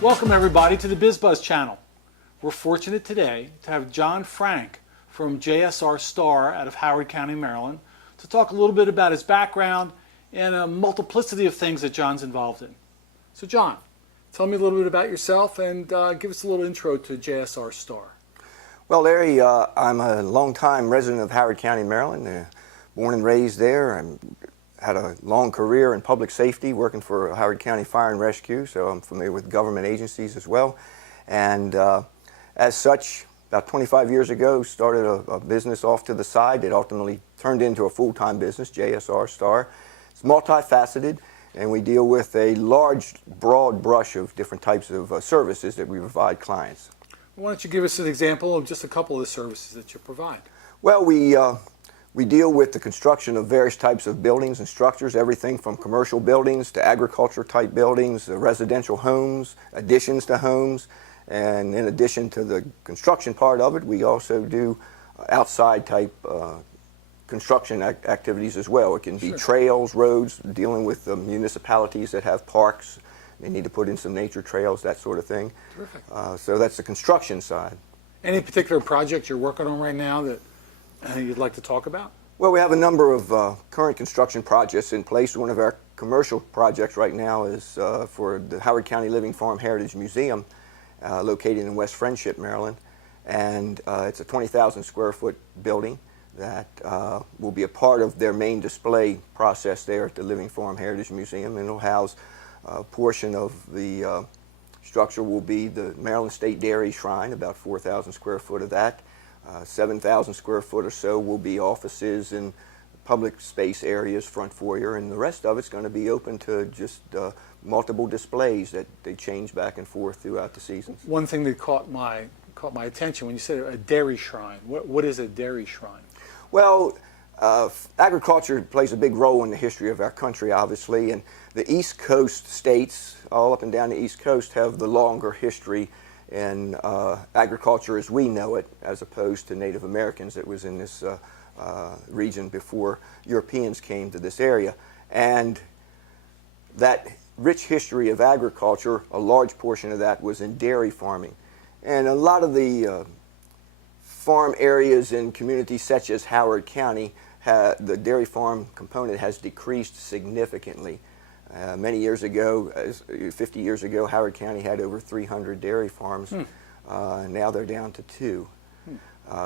Welcome everybody to the Bizz Buzz channel. We're fortunate today to have John Frank from JSR Star out of Howard County, Maryland, to talk a little bit about his background and a multiplicity of things that John's involved in. So John, tell me a little bit about yourself and give us a little intro to JSR Star. Well, Larry, I'm a longtime resident of Howard County, Maryland. Born and raised there. I had a long career in public safety, working for Howard County Fire and Rescue, so I'm familiar with government agencies as well. And as such, about 25 years ago, started a business off to the side that ultimately turned into a full-time business, JSR Star. It's multifaceted, and we deal with a large, broad brush of different types of services that we provide clients. Why don't you give us an example of just a couple of the services that you provide? Well, we deal with the construction of various types of buildings and structures, everything from commercial buildings to agriculture type buildings, residential homes, additions to homes, and in addition to the construction part of it, we also do outside type construction activities as well. It can be trails, roads, dealing with municipalities that have parks. They need to put in some nature trails, that sort of thing. Terrific. So that's the construction side. Any particular project you're working on right now that you'd like to talk about? Well, we have a number of current construction projects in place. One of our commercial projects right now is for the Howard County Living Farm Heritage Museum, located in West Friendship, Maryland. And it's a 20,000 square foot building that will be a part of their main display process there at the Living Farm Heritage Museum, and it'll house a portion of the structure will be the Maryland State Dairy Shrine, about 4,000 square foot of that. 7,000 square foot or so will be offices and public space areas, front foyer, and the rest of it's going to be open to just multiple displays that they change back and forth throughout the seasons. One thing that caught my attention when you said a dairy shrine. What is a dairy shrine? Well, agriculture plays a big role in the history of our country, obviously, and the East Coast states, all up and down the East Coast, have the longer history in agriculture as we know it, as opposed to Native Americans that was in this region before Europeans came to this area. And that rich history of agriculture, a large portion of that was in dairy farming. And a lot of the farm areas in communities such as Howard County, the dairy farm component has decreased significantly. Many years ago, 50 years ago, Howard County had over 300 dairy farms. Now they're down to 2.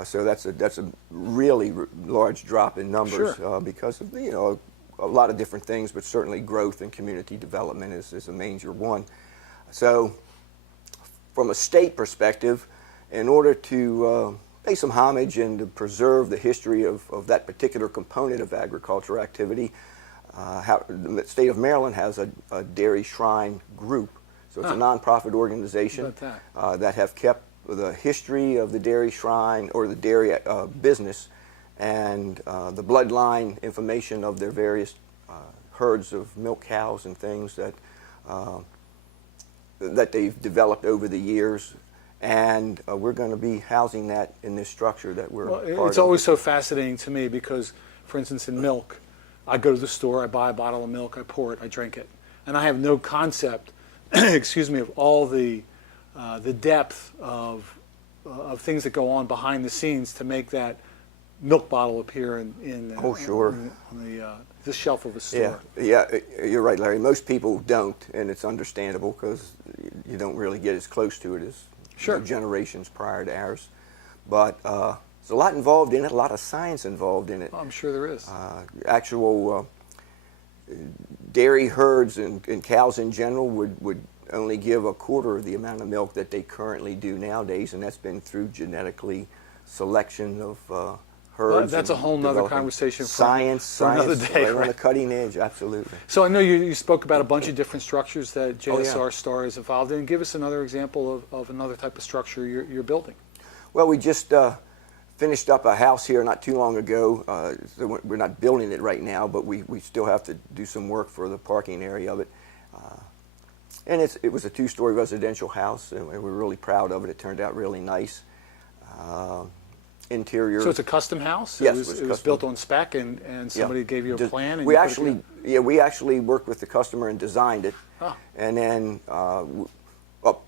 So that's a really large drop in numbers because of a lot of different things, but certainly growth and community development is a major one. So from a state perspective, in order to pay some homage and to preserve the history of that particular component of agriculture activity, the state of Maryland has a dairy shrine group. So it's a nonprofit organization that have kept the history of the dairy shrine or the dairy business and the bloodline information of their various herds of milk cows and things that they've developed over the years. And we're going to be housing that in this structure that we're part of. It's always so fascinating to me because, for instance, in milk, I go to the store, I buy a bottle of milk, I pour it, I drink it. And I have no concept, excuse me, of all the depth of things that go on behind the scenes to make that milk bottle appear on the shelf of a store. Yeah, you're right, Larry. Most people don't, and it's understandable because you don't really get as close to it as generations prior to ours. But there's a lot involved in it, a lot of science involved in it. Oh, I'm sure there is. Actual dairy herds and cows in general would only give a quarter of the amount of milk that they currently do nowadays, and that's been through genetically selection of herds. Well, that's a whole nother conversation for another day. Right on the cutting edge, absolutely. So I know you spoke about a bunch of different structures that JSR Star is involved in. Give us another example of another type of structure you're building. Well, we just finished up a house here not too long ago. So we're not building it right now, but we still have to do some work for the parking area of it. And it was a 2-story residential house, and we're really proud of it. It turned out really nice. Interior. So it's a custom house? Yes, it was built on spec, and somebody gave you a plan? And we actually worked with the customer and designed it. And then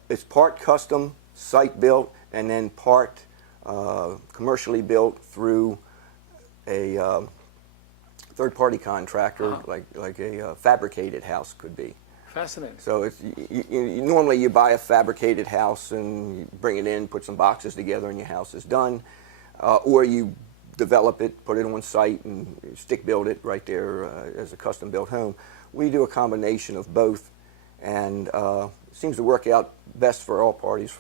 It's part custom, site built, and then part commercially built through a third-party contractor, like a fabricated house could be. Fascinating. So it's, normally you buy a fabricated house and you bring it in, put some boxes together, and your house is done. Or you develop it, put it on site, and stick build it right there as a custom built home. We do a combination of both, and it seems to work out best for all parties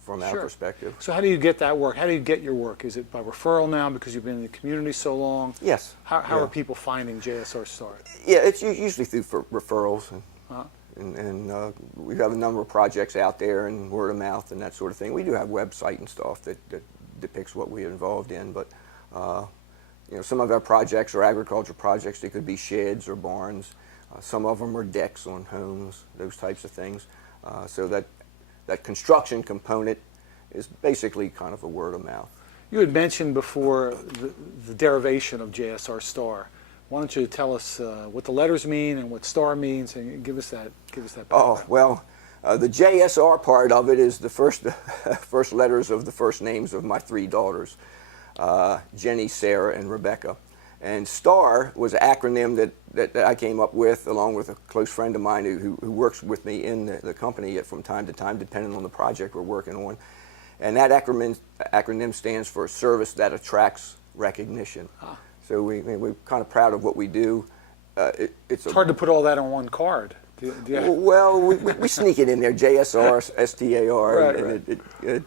from our perspective. So how do you get that work? How do you get your work? Is it by referral now because you've been in the community so long? Yes. How are people finding JSR Star? Yeah, it's usually through referrals. And we have a number of projects out there and word of mouth and that sort of thing. We do have a website and stuff that depicts what we're involved in, but some of our projects are agriculture projects. They could be sheds or barns. Some of them are decks on homes, those types of things. So that construction component is basically kind of a word of mouth. You had mentioned before the derivation of JSR Star. Why don't you tell us what the letters mean and what star means, and give us that background. Oh, well, the JSR part of it is the first letters of the first names of my 3 daughters, Jenny, Sarah, and Rebecca. And STAR was an acronym that I came up with along with a close friend of mine who works with me in the company from time to time, depending on the project we're working on. And that acronym stands for Service That Attracts Recognition. So we're kind of proud of what we do. It's hard to put all that on one card. Well, we sneak it in there, JSR, STAR, right, and it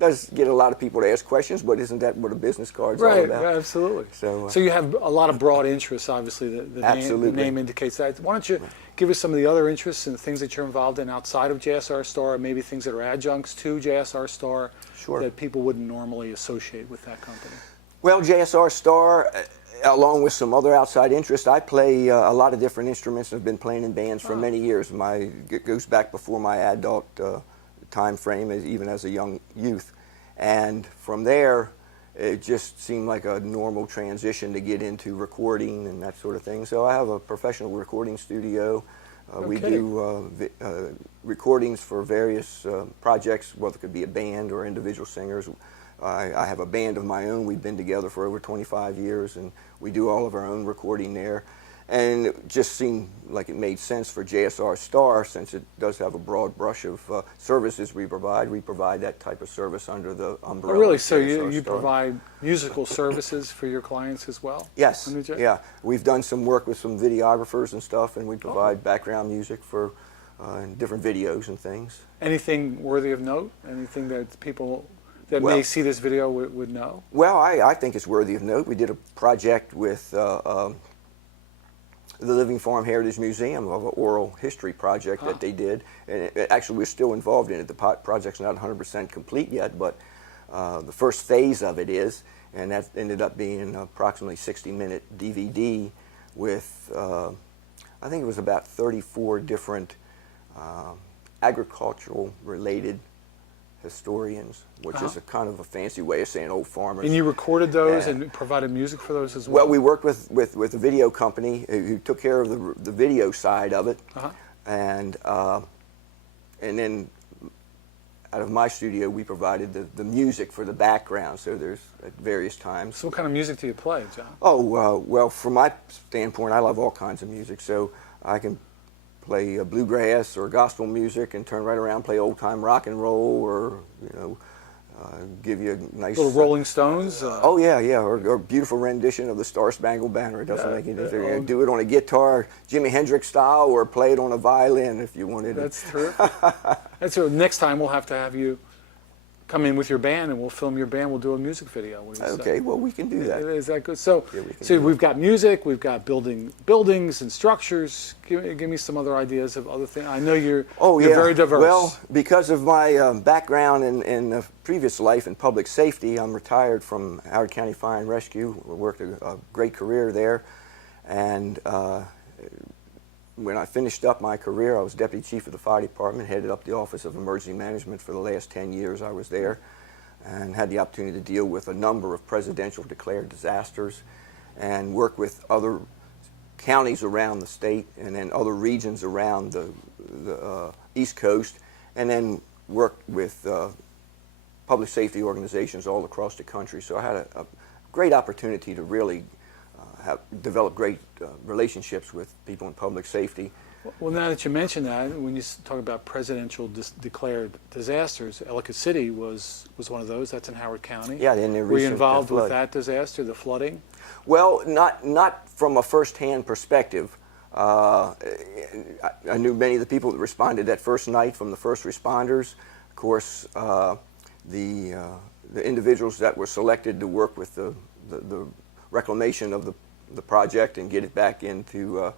does get a lot of people to ask questions, but isn't that what a business card's all about? Right, absolutely. So you have a lot of broad interests, obviously. The name indicates that. Why don't you give us some of the other interests and the things that you're involved in outside of JSR Star, or maybe things that are adjuncts to JSR Star that people wouldn't normally associate with that company? Well, JSR Star, along with some other outside interests, I play a lot of different instruments and have been playing in bands for many years. It goes back before my adult time frame, even as a young youth. And from there, it just seemed like a normal transition to get into recording and that sort of thing. So I have a professional recording studio. We do recordings for various projects, whether it could be a band or individual singers. I have a band of my own. We've been together for over 25 years, and we do all of our own recording there. And it just seemed like it made sense for JSR Star, since it does have a broad brush of services we provide. We provide that type of service under the umbrella. Oh, really? So you provide musical services for your clients as well? Yes. Yeah. We've done some work with some videographers and stuff, and we provide background music for different videos and things. Anything worthy of note? Anything that people that may see this video would know? Well, I think it's worthy of note. We did a project with the Living Farm Heritage Museum of an oral history project that they did. And actually, we're still involved in it. The project's not 100% complete yet, but the first phase of it is, and that ended up being an approximately 60-minute DVD with, I think it was about 34 different agricultural-related historians, which is a kind of a fancy way of saying old farmers. And you recorded those and provided music for those as well? Well, we worked with a video company who took care of the video side of it, and then out of my studio we provided the music for the background. So there's at various times. So what kind of music do you play, John? Oh, well, from my standpoint, I love all kinds of music. So I can play bluegrass or gospel music and turn right around and play old-time rock and roll, or give you a nice little Rolling Stones. Oh yeah, or a beautiful rendition of the Star Spangled Banner. It doesn't make any difference. Do it on a guitar, Jimi Hendrix style, or play it on a violin if you wanted. That's terrific. That's so. Next time we'll have to have you come in with your band, and we'll film your band. We'll do a music video. Okay, well, we can do that. Is that good? So, we've got music, we've got buildings and structures. Give me some other ideas of other things. I know you're very diverse. Well, because of my background in previous life in public safety, I'm retired from Howard County Fire and Rescue. I worked a great career there, and when I finished up my career, I was Deputy Chief of the Fire Department, headed up the Office of Emergency Management for the last 10 years I was there, and had the opportunity to deal with a number of presidential declared disasters and work with other counties around the state and then other regions around the East Coast, and then worked with public safety organizations all across the country. So I had a great opportunity to really develop great relationships with people in public safety. Well, now that you mention that, when you talk about presidential declared disasters, Ellicott City was one of those. That's in Howard County. Yeah, in the recent Were you involved with flood. that disaster, the flooding? Well, not from a first-hand perspective. I knew many of the people that responded that first night from the first responders. Of course, the individuals that were selected to work with the reclamation of the project and get it back into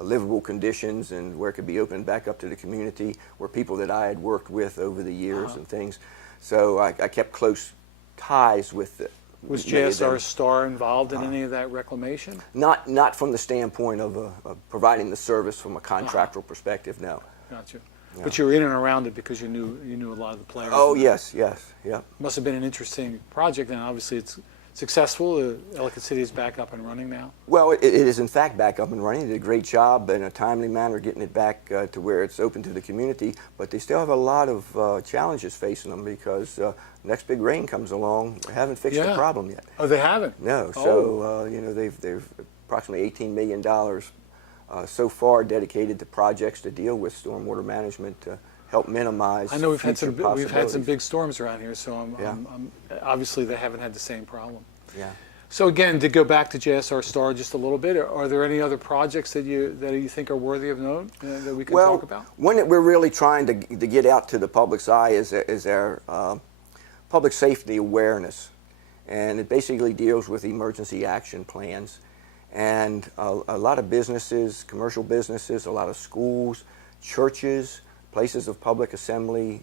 livable conditions and where it could be opened back up to the community were people that I had worked with over the years and things. So I kept close ties with it. Was JSR Star involved in any of that reclamation? Not from the standpoint of providing the service from a contractual perspective, no. Gotcha. Yeah. But you were in and around it because you knew a lot of the players. Oh, yes, yeah. Must have been an interesting project, and obviously it's successful. Ellicott City is back up and running now. Well, it is in fact back up and running. They did a great job in a timely manner getting it back to where it's open to the community, but they still have a lot of challenges facing them because next big rain comes along. They haven't fixed the problem yet. Oh, they haven't? No, so you know, they've approximately $18 million so far dedicated to projects to deal with stormwater management to help minimize. I know we've had future some big storms around here, so I'm obviously they haven't had the same problem. Yeah. So again, to go back to JSR Star just a little bit, are there any other projects that you think are worthy of note that we can talk about? One that we're really trying to get out to the public's eye is our public safety awareness, and it basically deals with emergency action plans. And a lot of businesses, commercial businesses, a lot of schools, churches, places of public assembly,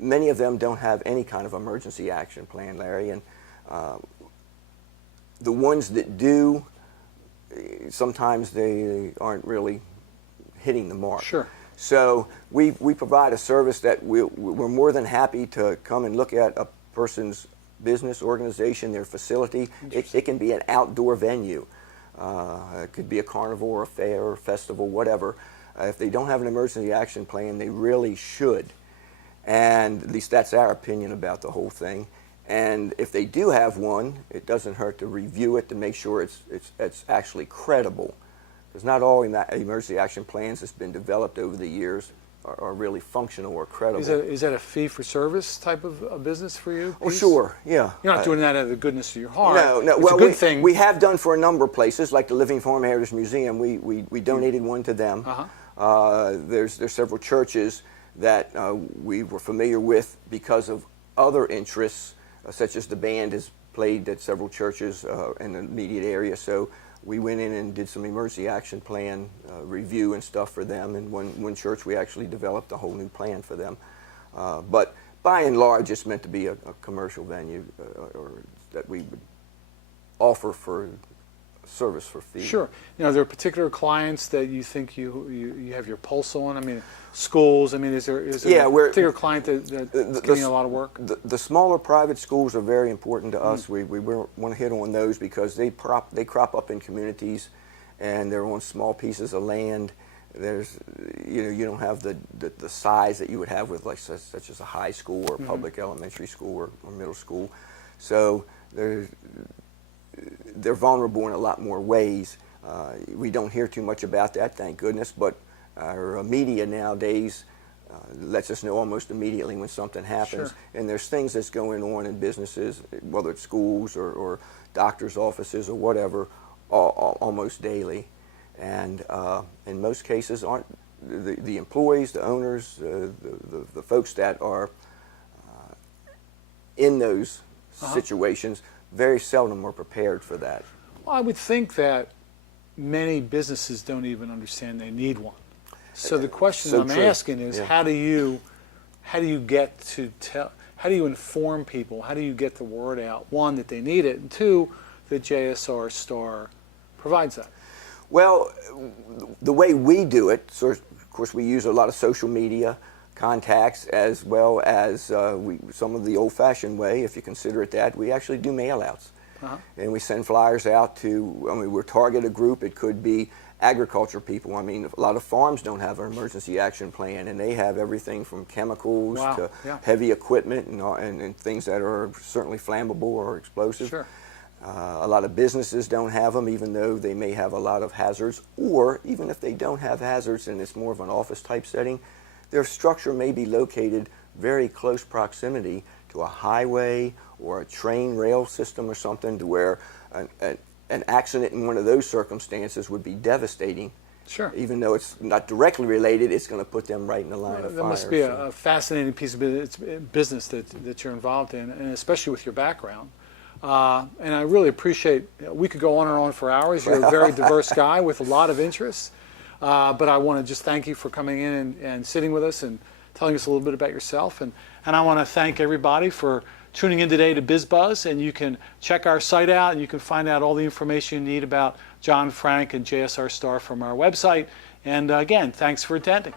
many of them don't have any kind of emergency action plan, Larry, and the ones that do, sometimes they aren't really hitting the mark. Sure. So we provide a service that we're more than happy to come and look at a person's business, organization, their facility. It can be an outdoor venue. It could be a carnival or a fair or festival, whatever. If they don't have an emergency action plan, they really should. And at least that's our opinion about the whole thing. And if they do have one, it doesn't hurt to review it to make sure it's actually credible. Because not all emergency action plans that's been developed over the years are really functional or credible. Is that a fee-for-service type of a business for you? Oh, sure, yeah. You're not doing that out of the goodness of your heart. No. It's Well, a good thing. We have done for a number of places, like the Living Farm Heritage Museum. We donated one to them. There's several churches that we were familiar with because of other interests, such as the band has played at several churches in the immediate area. So we went in and did some emergency action plan review and stuff for them. And one church, we actually developed a whole new plan for them. But by and large, it's meant to be a commercial venue or that we would offer for service for fee. Sure. Are there particular clients that you think you have your pulse on? I mean, schools. I mean, is there a particular client that's getting a lot of work? The smaller private schools are very important to us. We want to hit on those because they crop up in communities, and they're on small pieces of land. There's you don't have the size that you would have with such as a high school or a public elementary school or middle school. So they're vulnerable in a lot more ways. We don't hear too much about that, thank goodness, but our media nowadays lets us know almost immediately when something happens. Sure. And there's things that's going on in businesses, whether it's schools or doctors' offices or whatever, almost daily. And in most cases, aren't the employees, the owners, the folks that are in those situations very seldom are prepared for that. Well, I would think that many businesses don't even understand they need one. So the question I'm asking is, how do you get to tell? How do you inform people? How do you get the word out? One, that they need it, and two, that JSR Star provides that. Well, the way we do it, so of course, we use a lot of social media contacts, as well as some of the old-fashioned way, if you consider it that. We actually do mail-outs. And we send flyers out to, we target a group. It could be agriculture people. I mean, a lot of farms don't have an emergency action plan, and they have everything from chemicals Wow. to Yeah. heavy equipment and things that are certainly flammable or explosive. Sure. A lot of businesses don't have them, even though they may have a lot of hazards, or even if they don't have hazards and it's more of an office type setting, their structure may be located very close proximity to a highway or a train rail system or something, to where an accident in one of those circumstances would be devastating. Sure. Even though it's not directly related, it's going to put them right in the line of That fire. must be So- a fascinating piece of business that you're involved in, and especially with your background. And I really appreciate, we could go on and on for hours. You're a very diverse guy with a lot of interests. But I want to just thank you for coming in and sitting with us and telling us a little bit about yourself. And I want to thank everybody for tuning in today to Bizz Buzz. And you can check our site out, and you can find out all the information you need about John Frank and JSR Star from our website. And again, thanks for attending.